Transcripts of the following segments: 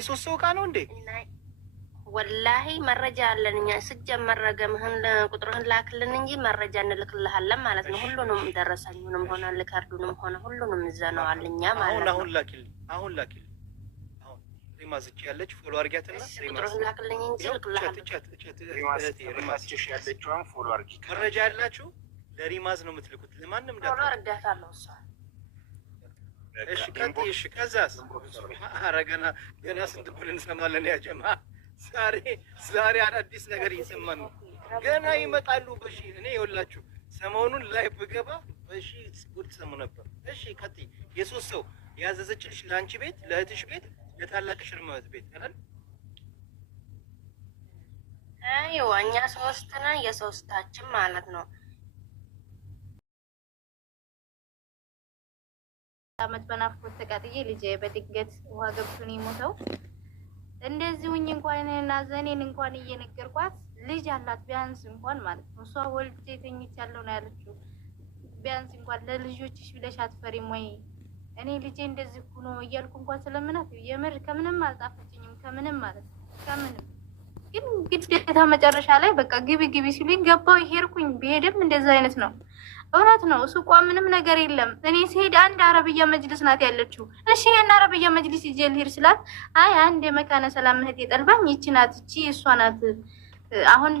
የሶስት ሰው ዕቃ ነው እንዴ? ወላሂ መረጃ አለን እኛ። ስጀመር ረገምህን ቁጥርህን ላክልን እንጂ መረጃ እንልክልሃለን ማለት ነው። ሁሉንም ደረሰኙንም ሆነ ልካርዱንም ሆነ ሁሉንም ይዘነዋል እኛ ማለት ነው። አሁን ላኪልኝ። አሁን ሪማዝ እቺ ያለች ፎሎ አድርጊያትና ቁጥርህን ላክልኝ እንጂ ልክልሃለሁ። ሪማዝ ያለችዋን ፎሎ አድርጊ። መረጃ ያላችሁ ለሪማዝ ነው የምትልኩት፣ ለማንም ፎሎ አድርጋታለሁ እሷ። እሺ ቀጥይ። እሺ ከዛስ? ኧረ ገና ስንት ጉድ እንሰማለን ያ ጀማ። ዛሬ አዳዲስ ነገር እየሰማን ነው። ገና ይመጣሉ በሺ። እኔ ይኸውላችሁ ሰሞኑን ላይ ብገባ በሺ ጉድ ሰሙ ነበር። እሺ ቀጥይ። የሶስት ሰው ያዘዘችልሽ ለአንቺ ቤት፣ ለእህትሽ ቤት፣ ለታላቅሽ እርመት ቤት አይደል? አይዋ እኛ ሶስት ነን፣ የሶስታችን ማለት ነው። አመት በናፍቆት ተቃጥዬ ልጄ በድንገት ውሃ ገብቶኝ ሞተው እንደዚሁኝ እንኳን እና ዘኔን እንኳን እየነገርኳት ልጅ አላት ቢያንስ እንኳን ማለት ነው። እሷ ወልጄ ተኝቻለሁ ነው ያለችው። ቢያንስ እንኳን ለልጆችሽ ብለሽ አትፈሪም ወይ? እኔ ልጄ እንደዚህ ሆኖ እያልኩ እንኳን ስለምናት የምር ከምንም አልጣፈችኝም። ከምንም ማለት ነው ከምንም። ግን ግዴታ መጨረሻ ላይ በቃ ግቢ ሲሉኝ ገባሁ። ሄድኩኝ። ቢሄድም እንደዛ አይነት ነው። እውነት ነው። ሱቋ ምንም ነገር የለም። እኔ ሲሄድ አንድ አረብያ መጅልስ ናት ያለችው። እሺ ያን አረብያ መጅልስ ይዤ ልሄድ ስላት አይ አንድ የመካነ ሰላም እህት የጠልባኝ ይቺ ናት፣ እቺ እሷ ናት፣ አሁን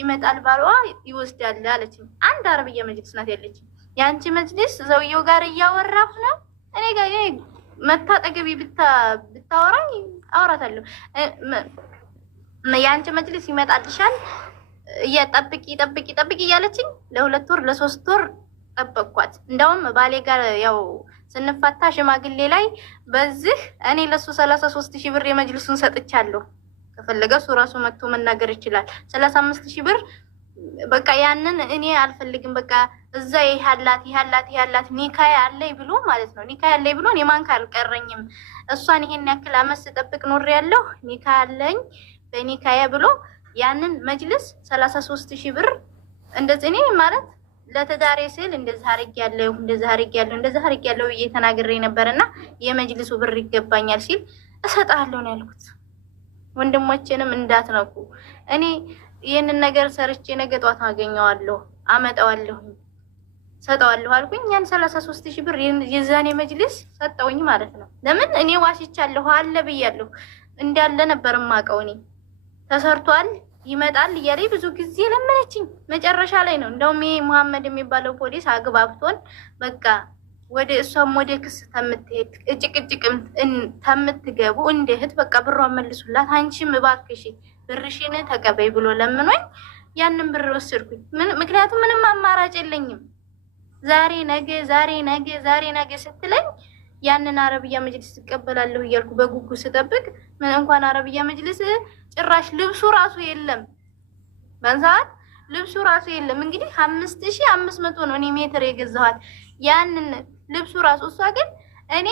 ይመጣል ባሏ ይወስዳል አለችኝ። አንድ አረብያ መጅልስ ናት ያለችኝ። ያንቺ መጅልስ ሰውየው ጋር እያወራሁ ነው። እኔ ጋር መታጠገቢ ብታወራኝ አወራታለሁ። ያንቺ መጅልስ ይመጣልሻል ጠብቂ እያለችኝ ለ2 ወር ለ3 ወር ጠበቅኳት። እንደውም ባሌ ጋር ያው ስንፋታ ሽማግሌ ላይ በዚህ እኔ ለሱ 33,000 ብር የመጅልሱን ሰጥቻለሁ። ከፈለገ እሱ ራሱ መጥቶ መናገር ይችላል። 35,000 ብር በቃ ያንን እኔ አልፈልግም። በቃ እዛ ይሃላት ኒካያ አለኝ ብሎ ማለት ነው። ኒካያ አለኝ ብሎ እኔ ማንካ አልቀረኝም። እሷን ይሄን ያክል አመት ስጠብቅ ኖሬያለሁ። ኒካያ አለኝ በኒካያ ብሎ ያንን መጅልስ 33,000 ብር እንደዚህ እኔ ማለት ለተዳሬ ስል እንደዚህ አርጊያለሁ ብዬ ተናግሬ ነበርና የመጅልሱ ብር ይገባኛል ሲል እሰጣለሁ ነው ያልኩት። ወንድሞቼንም እንዳትነኩ። እኔ ይሄንን ነገር ሰርቼ ነገ ጧት አገኘዋለሁ፣ አመጣዋለሁ፣ ሰጣዋለሁ አልኩኝ። ያን 33,000 ብር የዛኔ መጅልስ ሰጠውኝ ማለት ነው። ለምን እኔ ዋሽቻለሁ አለ ብያለሁ። እንዳለ ነበር ማቀው እኔ ተሰርቷል ይመጣል እያለኝ ብዙ ጊዜ ለመነችኝ። መጨረሻ ላይ ነው እንደውም ይሄ መሐመድ የሚባለው ፖሊስ አግባብቶን በቃ ወደ እሷም ወደ ክስ ተምትሄድ እጭቅጭቅም ተምትገቡ እንደ እህት በቃ ብሯን መልሱላት፣ አንቺም እባክሽ ብርሽን ተቀበይ ብሎ ለምኖኝ ያንን ብር ወሰድኩኝ። ምክንያቱም ምንም አማራጭ የለኝም። ዛሬ ነገ ስትለኝ ያንን አረብያ መጅልስ ትቀበላለሁ እያልኩ በጉጉ ስጠብቅ እንኳን አረብያ መጅልስ ጭራሽ ልብሱ ራሱ የለም። በዛት ልብሱ ራሱ የለም። እንግዲህ 5,500 ነው እኔ ሜትር የገዛኋት ያንን ልብሱ ራሱ። እሷ ግን እኔ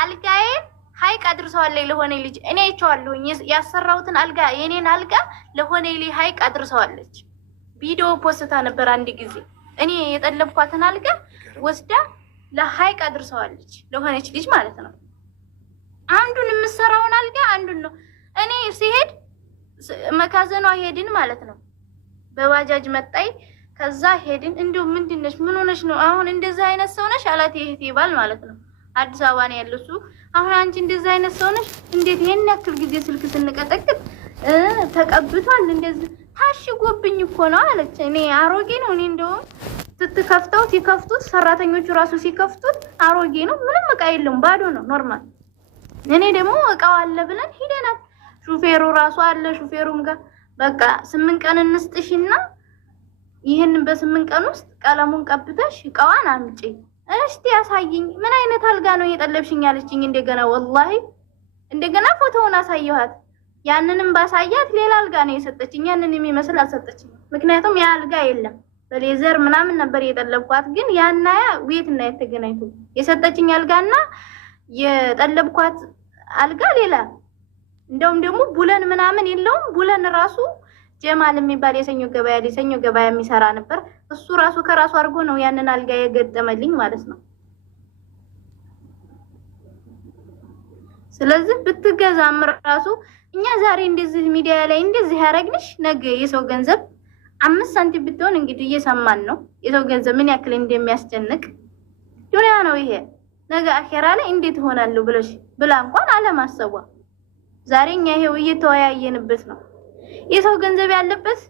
አልጋዬን ሀይቅ አድርሰዋለች ለሆነ ልጅ። እኔ አይቼዋለሁ ያሰራሁትን አልጋ የኔን አልጋ ለሆነ ልጅ ሀይቅ አድርሰዋለች። ቪዲዮ ፖስታ ነበር አንድ ጊዜ። እኔ የጠለብኳትን አልጋ ወስዳ ለሀይቅ አድርሰዋለች ለሆነች ልጅ ማለት ነው። አንዱን የምሰራውን አልጋ አንዱን ነው እኔ ሲሄድ መካዘኗ ሄድን ማለት ነው። በባጃጅ መጣይ። ከዛ ሄድን። እንደው ምንድነሽ ምን ሆነሽ ነው አሁን እንደዛ አይነት ሰው ነሽ አላት። ይሄ ባል ማለት ነው አዲስ አበባ ነው ያለው እሱ። አሁን አንቺ እንደዛ አይነት ሰው ነሽ እንዴት ይሄን ያክል ጊዜ ስልክ ስንቀጠቅጥ ተቀብቷል እንደዚህ ታሽጎብኝ እኮ ነው አለች። እኔ አሮጌ ነው እኔ እንደውም ስትከፍተው ሲከፍቱት ሰራተኞቹ ራሱ ሲከፍቱት አሮጌ ነው፣ ምንም እቃ የለውም፣ ባዶ ነው ኖርማል። እኔ ደግሞ እቃው አለ ብለን ሂደናል። ሹፌሩ ራሱ አለ። ሹፌሩም ጋር በቃ 8 ቀን እንስጥሽና ይሄን በ8 ቀን ውስጥ ቀለሙን ቀብተሽ እቃዋን አምጪ እስቲ ያሳይኝ። ምን አይነት አልጋ ነው የጠለብሽኝ አለችኝ። እንደገና ወላሂ እንደገና ፎቶውን አሳየኋት። ያንንም ባሳያት ሌላ አልጋ ነው የሰጠችኝ። ያንን የሚመስል አልሰጠችኝ። ምክንያቱም ያ አልጋ የለም በሌዘር ምናምን ነበር የጠለብኳት። ግን ያና ያ ቤትና የተገናኝቱ የሰጠችኝ አልጋና የጠለብኳት አልጋ ሌላ። እንደውም ደግሞ ቡለን ምናምን የለውም። ቡለን ራሱ ጀማል የሚባል የሰኞ ገበያ የሚሰራ ነበር። እሱ ራሱ ከራሱ አድርጎ ነው ያንን አልጋ የገጠመልኝ ማለት ነው። ስለዚህ ብትገዛም ራሱ እኛ ዛሬ እንደዚህ ሚዲያ ላይ እንደዚህ ያረግንሽ ነገ የሰው ገንዘብ 5 ሳንቲም ብትሆን እንግዲህ እየሰማን ነው የሰው ገንዘብ ምን ያክል እንደሚያስጨንቅ ዱንያ ነው ይሄ ነገ አኺራ ላይ እንዴት ሆናለሁ ብለሽ ብላ እንኳን አለማሰቧ ዛሬ እኛ ይሄው እየተወያየንበት ነው የሰው ገንዘብ ያለበት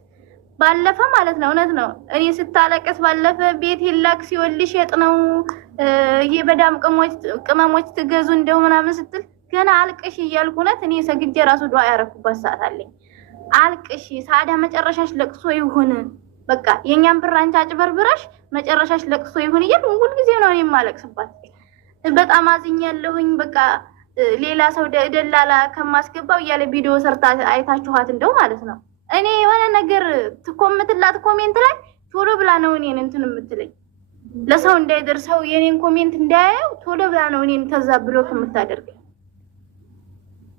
ባለፈ ማለት ነው እውነት ነው እኔ ስታለቀስ ባለፈ ቤት ይላክ ሲወልሽ የጥነው ይሄ በዳም ቅመሞች ትገዙ እንደው ምናምን ስትል ገና አልቅሽ እያልኩ እውነት እኔ ሰግጄ ራሱ ዱዓ ያረኩበት ሰዓት አለኝ አልቅሽ ሳዳ መጨረሻሽ ለቅሶ ይሁን በቃ የኛን ብር አንቺ አጭበርብረሽ መጨረሻሽ ለቅሶ ይሁን እያልኩ ሁሉ ጊዜ ነው የማለቅስባት በጣም አዝኛለሁኝ በቃ ሌላ ሰው ደላላ ከማስገባው እያለ ቪዲዮ ሰርታ አይታችኋት እንደው ማለት ነው እኔ የሆነ ነገር ትኮምትላት ኮሜንት ላይ ቶሎ ብላ ነው እኔን እንትን የምትለኝ ለሰው እንዳይደርሰው የኔን ኮሜንት እንዳያየው ቶሎ ብላ ነው እኔን ከዛ ብሎክ የምታደርገኝ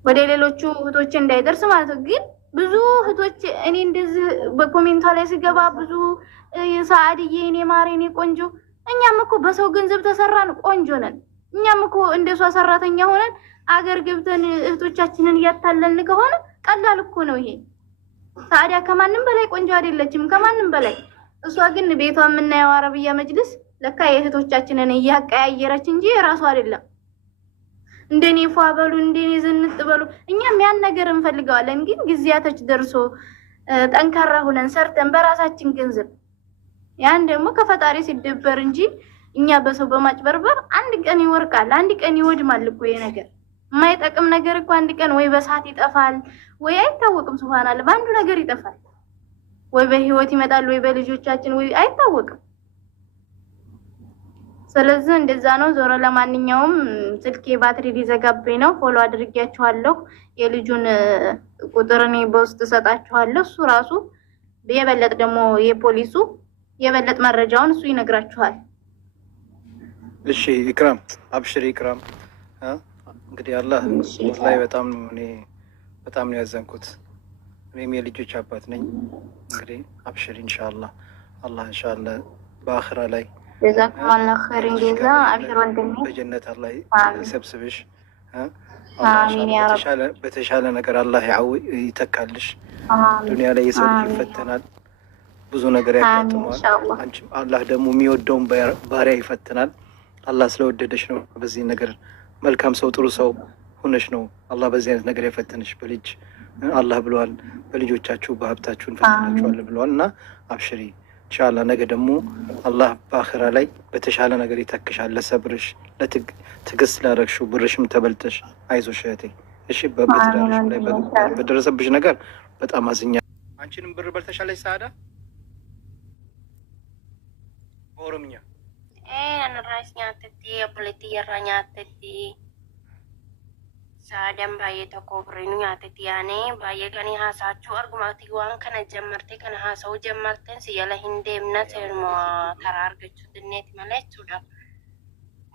ወደ ሌሎቹ እህቶች እንዳይደርስ ማለት ነው ግን ብዙ እህቶች እኔ እንደዚህ በኮሜንቷ ላይ ሲገባ ብዙ ሰዓድዬ እኔ ማሬ እኔ ቆንጆ እኛም እኮ በሰው ገንዘብ ተሰራን ቆንጆ ነን እኛም እኮ እንደሷ ሰራተኛ ሆነን አገር ገብተን እህቶቻችንን ያታለልን ከሆነ ቀላል እኮ ነው ይሄ ታዲያ ከማንም በላይ ቆንጆ አይደለችም ከማንም በላይ እሷ ግን ቤቷ የምናየው አረብያ መጅልስ ለካ የእህቶቻችንን እያቀያየረች እንጂ የራሷ አይደለም እንደኔ ፏበሉ እንደኔ ዝንጥ በሉ እኛም ያን ነገር እንፈልጋለን ግን ጊዜያቶች ደርሶ ጠንካራ ሆነን ሰርተን በራሳችን ገንዘብ ያን ደግሞ ከፈጣሪ ሲደበር እንጂ እኛ በሰው በማጭበርበር አንድ ቀን ይወርቃል አንድ ቀን ይወድማል እኮ ይሄ ነገር የማይጠቅም ነገር እኮ አንድ ቀን ወይ በሳት ይጠፋል ወይ አይታወቅም ሱብሃንአላህ በአንዱ ነገር ይጠፋል ወይ በህይወት ይመጣል ወይ በልጆቻችን ወይ አይታወቅም ስለዚህ እንደዛ ነው ዞሮ ለማንኛውም ስልኬ ባትሪ ሊዘጋብኝ ነው ፎሎ አድርጌያችኋለሁ የልጁን ቁጥር እኔ በውስጥ ሰጣችኋለሁ እሱ ራሱ የበለጠ ደግሞ የፖሊሱ የበለጠ መረጃውን እሱ ይነግራችኋል እሺ ኢክራም አብሽሪ ኢክራም እንግዲህ አላህ ወላሂ በጣም ነው ያዘንኩት እኔም የልጆች አባት ነኝ እንግዲህ አብሽሪ ኢንሻአላህ አላህ ኢንሻአላህ በአኺራ ላይ جزاكم الله خير جزا أبشر وندمي بجنة الله يسبسبش آمين يا رب بتشالة نقر الله يتكالش الدنيا لا يسوي يفتنال ብዙ ነገር ያጋጥማል አላህ ደግሞ የሚወደውን ባሪያ ይፈትናል አላህ ስለወደደሽ ነው በዚህ ነገር መልካም ሰው ጥሩ ሰው ሆነሽ ነው አላህ በዚህ አይነት ነገር የፈተነሽ በልጅ አላህ ብሏል በልጆቻችሁ በሀብታችሁን ፈትናችኋል ብሏልና አብሽሪ ኢንሻአላህ ነገ ደግሞ አላህ በአኺራ ላይ በተሻለ ነገር ይተክሻል ለሰብርሽ ለትግስት ላደረግሽው ብርሽም ተበልተሽ አይዞሽ እህቴ እሺ በበትዳርሽ ላይ በደረሰብሽ ነገር በጣም አዝኛ አንቺንም ብር በልተሻለሽ ሳዳ ኦሮምኛ ነራስ ኛተቲ አፕለቲ የራ ኛተቲ ሳዳም ባየ ተኮብሪኑ ኛተቲ ያኔ ባየ ከኒ ሀሳቹ አርጉማቲ ዋን ከነ ጀመርቴ ከነ ሀሳው ጀመርተን ሲያለ ሂንዴምና ተርሞ ተራርገቹ ድኔት ማለቹዳ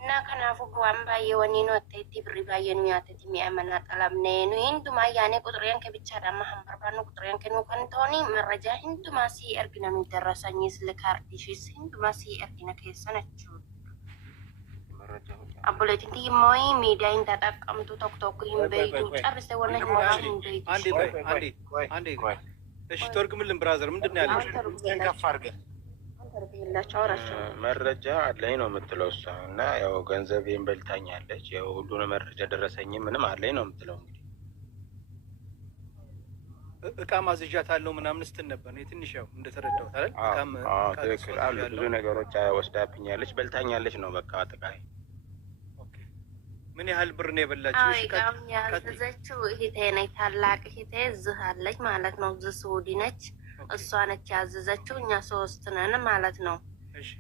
እና ከናፉ ዋን ባየ ወኒኖ ተቲ ብሪ ባየኑ ኛተቲ ሚያመና ጠላምኔ ኑ ሂንዱማ ያኔ ቁጥሬን ከብቻ ዳማ ሀምበርባኑ ቁጥሬን ከኑ ከንቶኒ መረጃ ሂንዱማ ሲ እርግነኑ ደረሰኝ ስልካርዲሽስ ሂንዱማ ሲ እርግነ ከሰነቹ አቦለቲን ቲሞይ ሚዲያን ተጠቀምቱ ቶክቶክ ይምበይቱ ጨርሰ ወነ አንዴ እሺ ተርጉምልን ብራዘር ምንድነው ያለው ከፍ አድርገህ መረጃ አለኝ ነው የምትለው እሷ እና ያው ገንዘቤን በልታኛለች ያው ሁሉን መረጃ ደረሰኝ ምንም አለኝ ነው የምትለው እንግዲህ እቃ ማዝዣታለሁ ምናምን ስትል ነበር ነው ትንሽ ያው እንደተረዳሁት አይደል እቃም ትክክል አሉ ብዙ ነገሮች ወስዳብኛለች በልታኛለች ነው በቃ አጠቃላይ ምን ያህል ብር ነው የበላችው እሺ ያዘዘችው እህቴ ነች ታላቅ እህቴ እዚህ አለች ማለት ነው እዚህ ሳውዲ ነች እሷ ነች ያዘዘችው እኛ ሶስት ነን ማለት ነው እሺ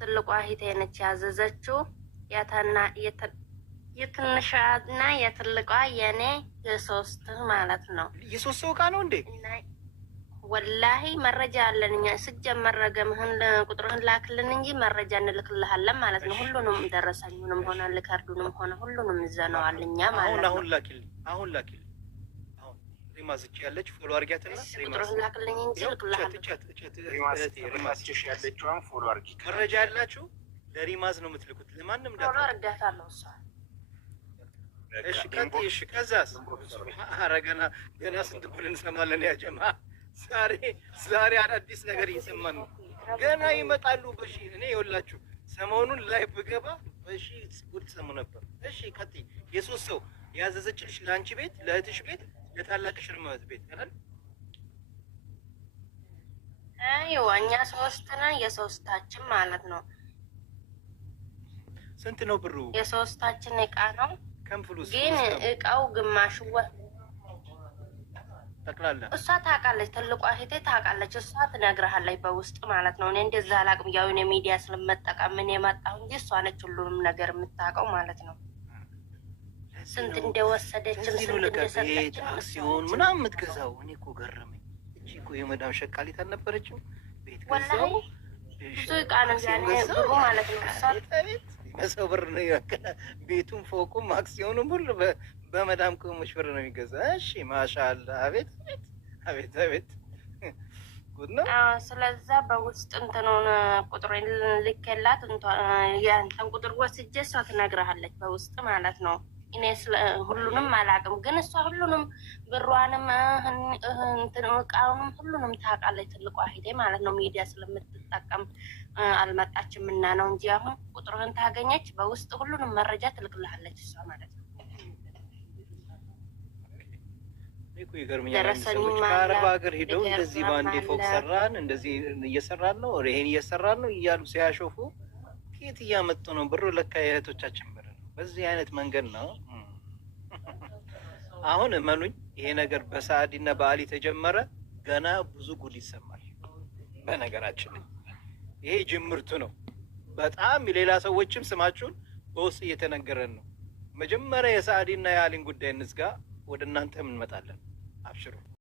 ትልቋ እህቴ ነች ያዘዘችው የትንሿና የትልቋ የኔ የሶስት ማለት ነው የሶስት ሰው እቃ ነው እንዴ ወላሂ መረጃ አለን እኛ ስጀመር ረገምህን ቁጥርህን ላክልን እንጂ መረጃ እንልክልሃለን ማለት ነው ሁሉንም ደረሰኙንም ሆነ ልካርዱንም ሆነ ሁሉንም ይዘነዋል እኛ ማለት ነው አሁን ላኪልኝ አሁን ሪማዝ ያለች ፎሎ አርጊያትና ቁጥርህን ላክልኝ እንጂ ልክልሃለን ሪማዝ ያለችውን ፎሎ አርጊ መረጃ ያላችሁ ለሪማዝ ነው የምትልኩት ለማንም ፎሎ አርጋታለሁ እሷ እሺ ቀጥይ። እሺ ከዛስ? ኧረ ገና ስንት ጉድ እንሰማለን ያ ጀማ። ዛሬ አዳዲስ ነገር እየሰማን ነው። ገና ይመጣሉ በሺ። እኔ ይኸውላችሁ ሰሞኑን ላይ ብገባ በሺ ጉድ ሰሙ ነበር። እሺ ቀጥይ። የሶስት ሰው ያዘዘችልሽ ለአንቺ ቤት፣ ለእህትሽ ቤት፣ ለታላቅሽ እርመት ቤት አይደል? አይዋ እኛ ሶስት ነን፣ የሶስታችን ማለት ነው። ስንት ነው ብሩ? የሶስታችን እቃ ነው ከምፍሉስ ግን እቃው ግማሽ ጠቅላላ እሷ ታውቃለች። ትልቋ እህቴ ታውቃለች። እሷ ትነግርሃለች በውስጥ ማለት ነው። እኔ እንደዛ አላውቅም። ያው እኔ ሚዲያ ስለመጠቀም ምን የመጣሁ እንጂ እሷ ነች ሁሉንም ነገር የምታውቀው ማለት ነው። ስንት እንደወሰደችም ስንት እንደሰጠችም አክሲዮን ምናምን የምትገዛው እኔ እኮ ገረመኝ። እቺ እኮ የመዳም ሸቃሊት አልነበረችም? ቤት ገዛው ብዙ እቃ ነው ያኔ ብሩ ማለት ነው። እሷ በሰው ብር ነው ቤቱም ፎቁም አክሲዮኑም ሁሉ በመዳም ቅመሞች ብር ነው የሚገዛ። እሺ ማሻአላ። አቤት አቤት አቤት ጉድ ነው። ስለዛ በውስጥ እንትኑን ቁጥሩን ልኬላት ያንተን ቁጥር ወስጄ እሷ ትነግርሃለች በውስጥ ማለት ነው። እኔ ሁሉንም አላውቅም፣ ግን እሷ ሁሉንም ብሯንም እንትን እቃውንም ሁሉንም ታውቃለች። ትልቋ ሂዴ ማለት ነው። ሚዲያ ስለምትጠቀም አልመጣችም እና ነው እንጂ አሁን ቁጥሩን ታገኘች በውስጥ ሁሉንም መረጃ ትልክልሃለች እሷ ማለት ነው። እኮ ይገርምኛል። ሰዎች ከአረብ ሀገር ሄደው እንደዚህ በአንዴ ፎቅ ሰራን፣ እንደዚህ እየሰራን ነው፣ ይሄን እየሰራን ነው እያሉ ሲያሾፉ ከየት እያመጡ ነው ብሩ? ለካ የእህቶቻችን ብር ነው። በዚህ አይነት መንገድ ነው። አሁን እመኑኝ ይሄ ነገር በሳዕዲ እና በአሊ ተጀመረ፣ ገና ብዙ ጉድ ይሰማል። በነገራችን ላይ ይሄ ጅምርቱ ነው። በጣም የሌላ ሰዎችም ስማችሁን በውስጥ እየተነገረን ነው። መጀመሪያ የሳዕዲ እና የአሊን ጉዳይ እንዝጋ፣ ወደ እናንተ እንመጣለን። አብሽሩ።